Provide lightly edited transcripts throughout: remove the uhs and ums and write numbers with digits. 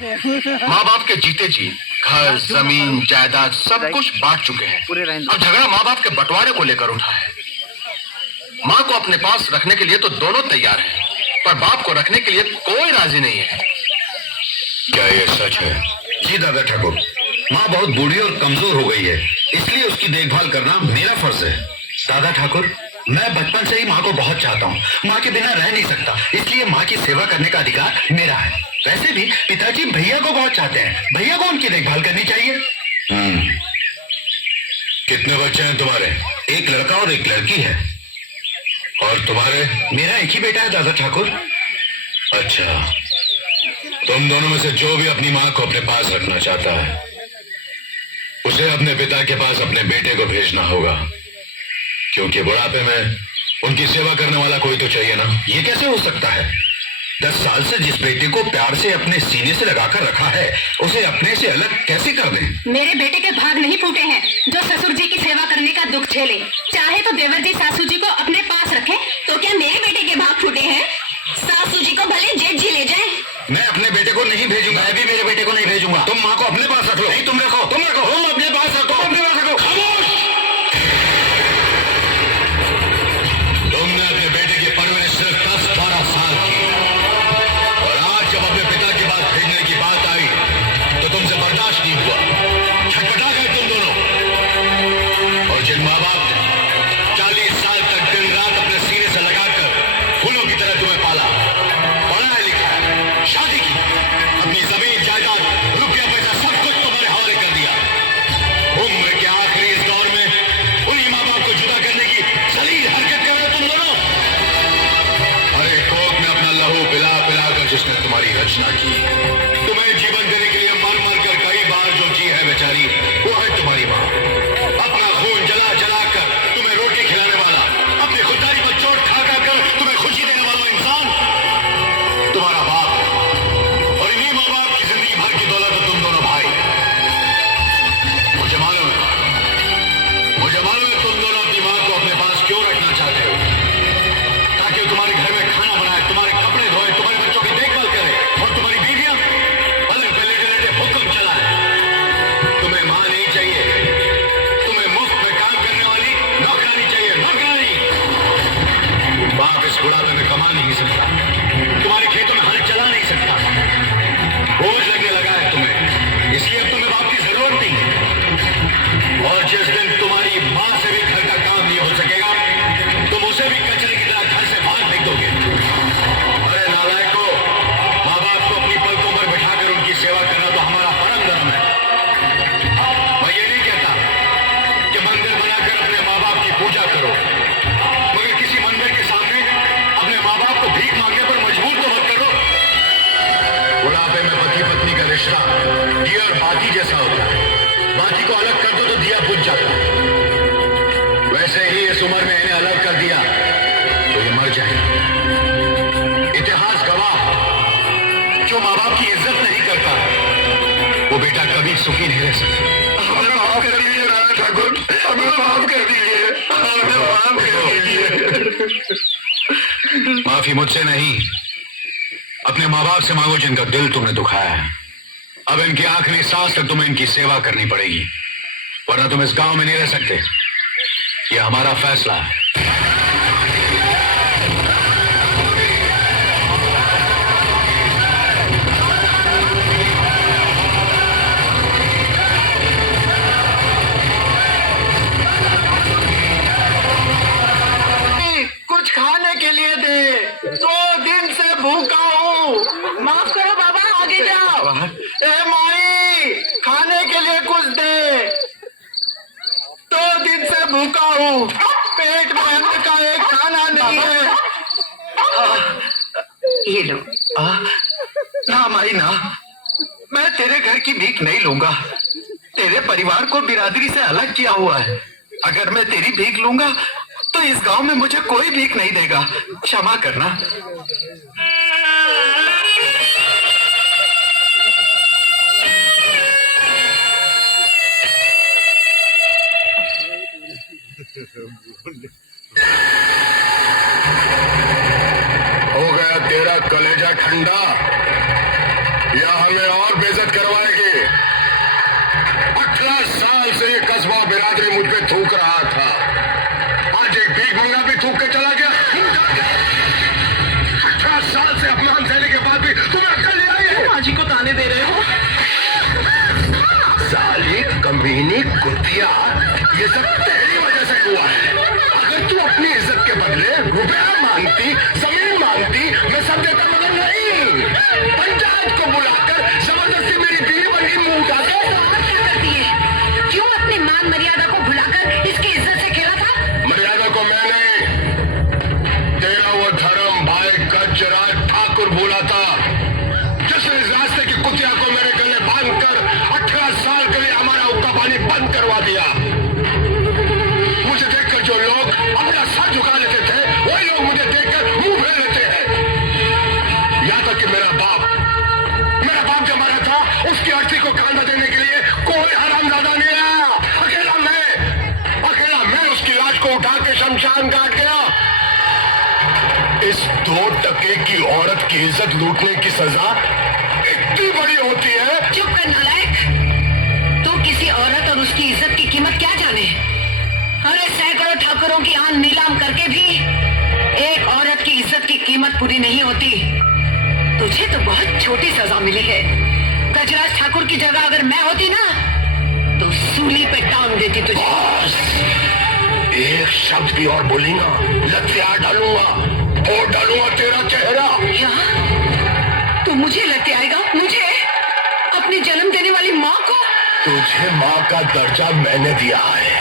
माँ बाप के जीते जी घर जमीन जायदाद सब कुछ बांट चुके हैं। अब झगड़ा माँ बाप के बंटवारे को लेकर उठा है। माँ को अपने पास रखने के लिए तो दोनों तैयार हैं, पर बाप को रखने के लिए कोई राजी नहीं है। क्या ये सच है? जी दादा ठाकुर, माँ बहुत बूढ़ी और कमजोर हो गई है, इसलिए उसकी देखभाल करना मेरा फर्ज है। दादा ठाकुर, मैं बचपन से ही माँ को बहुत चाहता हूँ। माँ के बिना रह नहीं सकता, इसलिए माँ की सेवा करने का अधिकार मेरा है। वैसे भी पिताजी भैया को बहुत चाहते हैं, भैया को उनकी देखभाल करनी चाहिए। कितने बच्चे हैं तुम्हारे? एक लड़का और एक लड़की है। और तुम्हारे? मेरा एक ही बेटा है दादा ठाकुर। अच्छा, तुम दोनों में से जो भी अपनी माँ को अपने पास रखना चाहता है, उसे अपने पिता के पास अपने बेटे को भेजना होगा, क्योंकि बुढ़ापे में उनकी सेवा करने वाला कोई तो चाहिए ना। ये कैसे हो सकता है? 10 साल से जिस बेटे को प्यार से अपने सीने से लगाकर रखा है, उसे अपने से अलग कैसे कर दें? मेरे बेटे के भाग नहीं फूटे हैं जो ससुर जी की सेवा करने का दुख झेले। चाहे तो देवर जी सासू जी को अपने पास रखें, तो क्या मेरे बेटे के भाग फूटे हैं? सासू जी को भले जेठ जी ले जाए। मैं अपने बेटे को नहीं भेजूंगा। मैं भी मेरे बेटे को नहीं भेजूंगा। तुम माँ को अपने पास रख लो। नहीं, तुम रखो, तुम रखो, तुम अपने पास रखो, अपने पास रखो। खामोश! तुमने अपने बेटे की परवरिश सिर्फ 10-12 साल की, और आज जब अपने पिता की बात भेजने की बात आई तो तुमसे बर्दाश्त नहीं हुआ। छटपटा गए तुम दोनों। और जिन माँ बाप ने 40 साल तक दिन रात अपने सीने से लगाकर फूलों की तरह तुम्हें पाला, पढ़ाया लिखाया, शादी की, अपनी जमीन जायदाद रुपया पैसा सब कुछ तुम्हारे हवाले कर दिया, उम्र के आखिरी इस दौर में उन्हीं माँ बाप को जुदा करने की जलील हरकत कर रहे हो तुम दोनों। अरे कोक में अपना लहू पिला पिला कर जिसने तुम्हारी रचना की, तुम्हें जीवन देने के लिए मर मर कर कई बार जो जी है बेचारी, वो है तुम्हारी माँ। अपना खून जला जला कर तुम्हें रोटी खिलाने वाला, अपनी खुददारी पर चोट खा कर तुम्हें खुशी देने वाला इंसान तुम्हारा बाप है। और इन्हीं माँ बाप की जिंदगी भर की दौलत है तुम दोनों भाई। मुझे मालूम है तुम दोनों अपनी माँ को अपने पास क्यों रखना चाहते हो, ताकि वो तुम्हारे घर में खाना बनाए, तुम्हारे कपड़े धोए, तुम्हारे बच्चों की देखभाल करे, और तुम्हारी बीवियां पलंग पे लेटे लेटे हुक्म चलाए। तुम्हें माँ नहीं चाहिए, तुम्हें मुफ्त में काम करने वाली नौकरानी चाहिए, नौकरानी। बाप इस बुढ़ापे में कमा नहीं सकता, तुम्हारे खेतों में हल चला नहीं सकता, बोझ लगने लगा है तुम्हें, इसलिए अब तुम्हें बाप की जरूरत नहीं है। और जिस दिन तुम्हारी माँ से भी घर का काम नहीं हो सकेगा, तुम उसे भी कचरे की तरह घर से बाहर फेंक दोगे। अरे नालायकों, माँ बाप को अपनी पलकों पर बिठाकर उनकी सेवा करना तो हमारा परम धर्म है। मैं ये नहीं कहता कि मंदिर बनाकर अपने माँ बाप की पूजा करो, मगर किसी मंदिर के सामने अपने माँ बाप को भीख मांगने पर मजबूर तो मत करो। बुढ़ापे में पति पत्नी का रिश्ता दिया और बाती जैसा होता है, बाती को अलग कर दो तो दिया बुझ जाता है। वैसे ही इस उम्र में इन्हें अलग कर दिया तो ये मर जाए। इतिहास गवाह है, जो माँ बाप की इज्जत नहीं करता वो बेटा कभी सुखी नहीं रह सकता। हमें माफ कर दीजिए दादा ठाकुर, हमें माफ कर दीजिए, हमें माफ कर दीजिए। माफी मुझसे नहीं, अपने माँ बाप से मांगो जिनका दिल तुमने दुखाया है। अब इनकी आखिरी सांस तक तुम्हें इनकी सेवा करनी पड़ेगी, वरना तुम इस गांव में नहीं रह सकते। यह हमारा फैसला है। कुछ खाने के लिए दे, 2 दिन से भूखा हूँ। माफ करो बाबा, आगे जाओ। ए माई, खाने के लिए कुछ दे, 2 दिन से भूखा हूँ, पेट में अन्न का एक खाना नहीं है। ये लो। ना माई ना, मैं तेरे घर की भीख नहीं लूंगा। तेरे परिवार को बिरादरी से अलग किया हुआ है। अगर मैं तेरी भीख लूंगा तो इस गांव में मुझे कोई भीख नहीं देगा। क्षमा करना। हो गया तेरा कलेजा ठंडा, या हमें और ताने दे रहे हो? साली कमीनी कुतिया, ये सब तेरी वजह से हुआ है। अगर तू अपनी इज्जत के बदले रुपया मांगती, जमीन मांगती, मैं सब देता, मगर नहीं। पंचायत को बुलाकर जबरदस्ती मेरी बीवी बनी मुंह उठा के। और क्या करती है? क्यों अपनी मान मर्यादा को भुलाकर इसकी इज्जत से खेला था? मर्यादा को मैंने, तेरा वो धर्म भाई गजराज ठाकुर बोला था, जिसने इस रास्ते की कुतिया को मेरे गले बांधकर 18 साल के लिए हमारा हुक्का पानी बंद करवा दिया। मुझे देखकर जो लोग अपना सर झुका लेते थे, वही लोग मुझे देखकर मुंह फेर लेते हैं। यहाँ तक कि मेरा बाप जब मरा था, उसकी अर्थी को कांधा देने के लिए कोई हरामजादा नहीं आया। अकेला मैं उसकी लाश को उठा के शमशान घाट गया। इस 2 टके की औरत की इज्जत लूटने की सजा इतनी बड़ी होती है। चुप कर नालायक। तू किसी औरत और उसकी इज्जत की कीमत क्या जाने? अरे सैकड़ों ठाकुरों की आन नीलाम करके भी एक औरत की इज्जत की कीमत पूरी नहीं होती। तुझे तो बहुत छोटी सजा मिली है। गजराज ठाकुर की जगह अगर मैं होती ना, तो सूली पे टांग देती तुझे। एक शब्द भी और बोली ना, लत्या डालूंगा, फोड़ डालूंगा तेरा चेहरा। क्या? तू मुझे लेते आएगा? मुझे? अपनी जन्म देने वाली माँ को? तुझे माँ का दर्जा मैंने दिया है।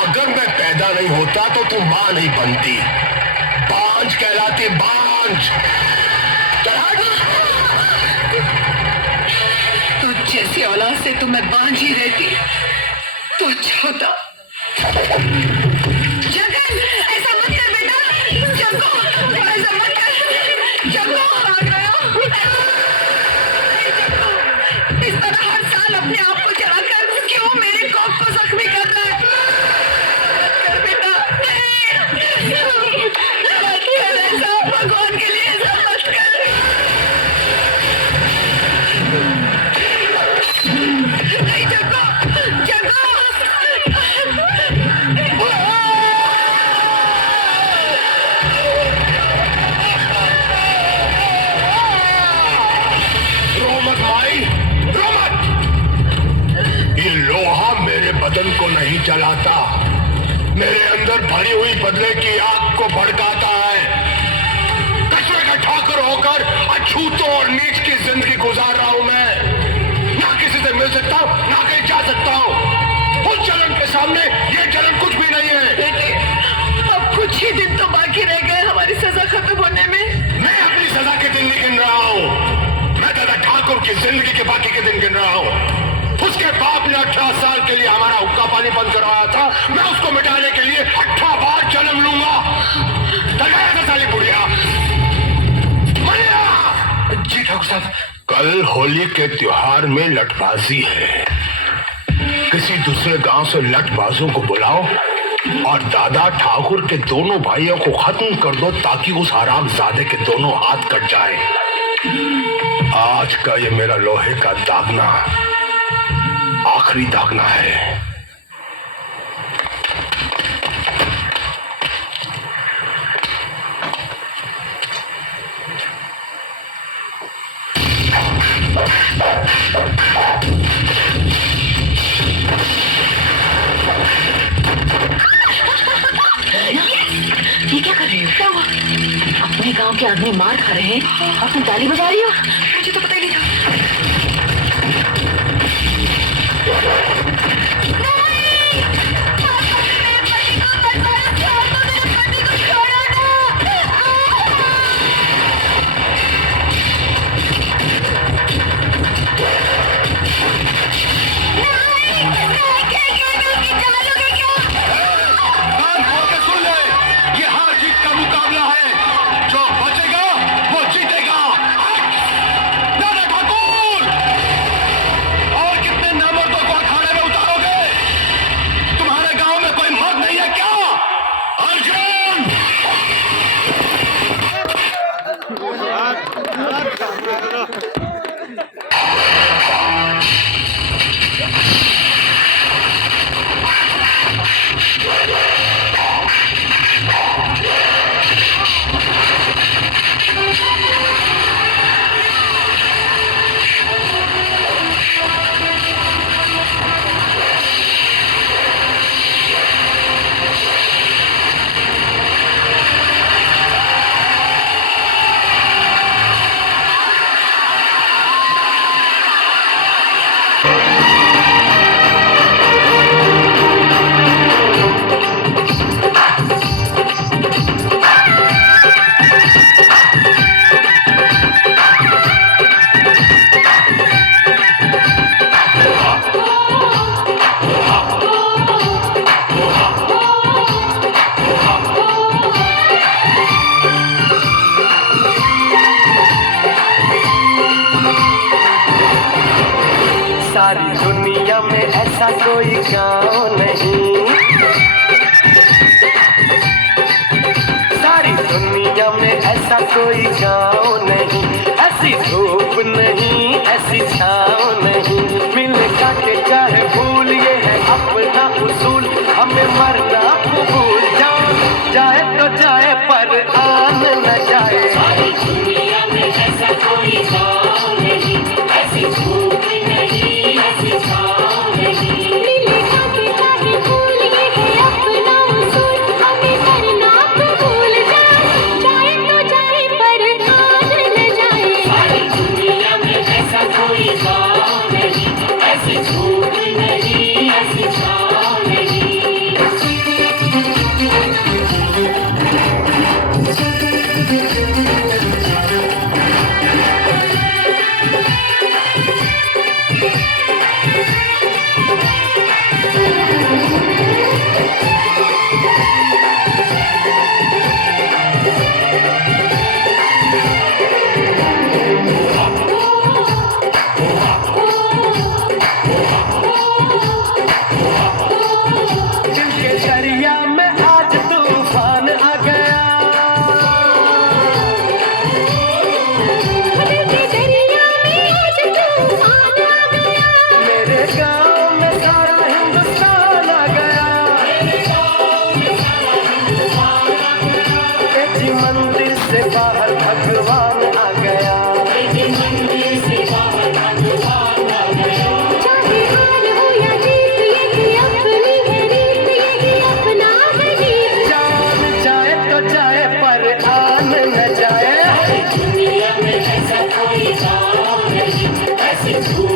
अगर मैं पैदा नहीं होता तो तू माँ नहीं बनती, बांझ कहलाती, बांझ। तो जैसी औलाद से तो मैं बांझ ही रहती तो अच्छा होता। जगन, ऐसा मत कर बेटा। जगो, ऐसा मत कर। जगो, भाग रहे हो? जगो, इस तरह हर साल अपने आप को जलाकर क्यों मेरे कौम को जख्मी कर रहा है? मत कर बेटा। मत कर ऐसा, भगवान के लिए ऐसा मत कर। नहीं जगो, जगो। बदन को नहीं जलाता, मेरे अंदर भरी हुई बदले की आग को भड़काता है। कचरे का ठाकुर होकर अछूतों और नीच की जिंदगी गुजार रहा हूं मैं। ना किसी से मिल सकता हूं, ना कहीं जा सकता हूं। उस जलन के सामने ये जलन कुछ भी नहीं है। बेटे, अब कुछ ही दिन तो बाकी रह गए हमारी सजा खत्म होने में। मैं अपनी सजा के दिन नहीं गिन रहा हूं, मैं दादा ठाकुर की जिंदगी के बाकी के दिन गिन रहा हूं। उसके बाप ने 18 साल के लिए हमारा हुक्का पानी बंद करवाया था, मैं उसको मिटाने के लिए 18 बार जन्म लूंगा। तैयार था साली बुढ़िया। जी ठाकुर साहब, कल होली के त्योहार में लठबाजी है। किसी दूसरे गांव से लठबाजों को बुलाओ और दादा ठाकुर के दोनों भाइयों को खत्म कर दो, ताकि उस हरामजादे के दोनों हाथ कट जाए। आज का ये मेरा लोहे का दागना आखिरी दागना है। ये क्या कर रही हो? क्या हुआ? अपने गांव के आदमी मार खा रहे हैं और तुम ताली बजा रही हो? मुझे तो पता ही नहीं था। ये हार जीत का मुकाबला है, जो बचेगा वो जीतेगा। सारी दुनिया में ऐसा कोई गाँव नहीं, सारी दुनिया में ऐसा कोई गाँव नहीं, ऐसी धूप नहीं ऐसी छाँव नहीं, मिलका के चाहे भूल ये है अपना उसूल, हमें मरना भूल जाए तो जाए पर आन न जाए। सारी दुनिया में ऐसा कोई गाँव नहीं, ऐसी धूप नहीं ऐसी छाँव नहीं, मिलका के चाहे भूल ये है अपना उसूल, हमें मरना भूल जाए तो जाए पर आन न जाए। सारी दुनिया में ऐसा कोई गाँव नहीं, ऐसी धूप नहीं ऐसी छाँव नहीं। दिल के दरिया में आज तूफान आ गया, दिल के दरिया में आज तूफान आ गया, मेरे गाँव में सारा हिंदुस्तान आ गया, तेजी मंदिर से बाहर भगवान आ गया, चाहे हार हो या जीत यही अपनी है रीत, यही अपना है गीत। जान जाए तो जाए पर आन न जाए। दुनिया में ऐसा कोई गाँव नहीं, ऐसी धूप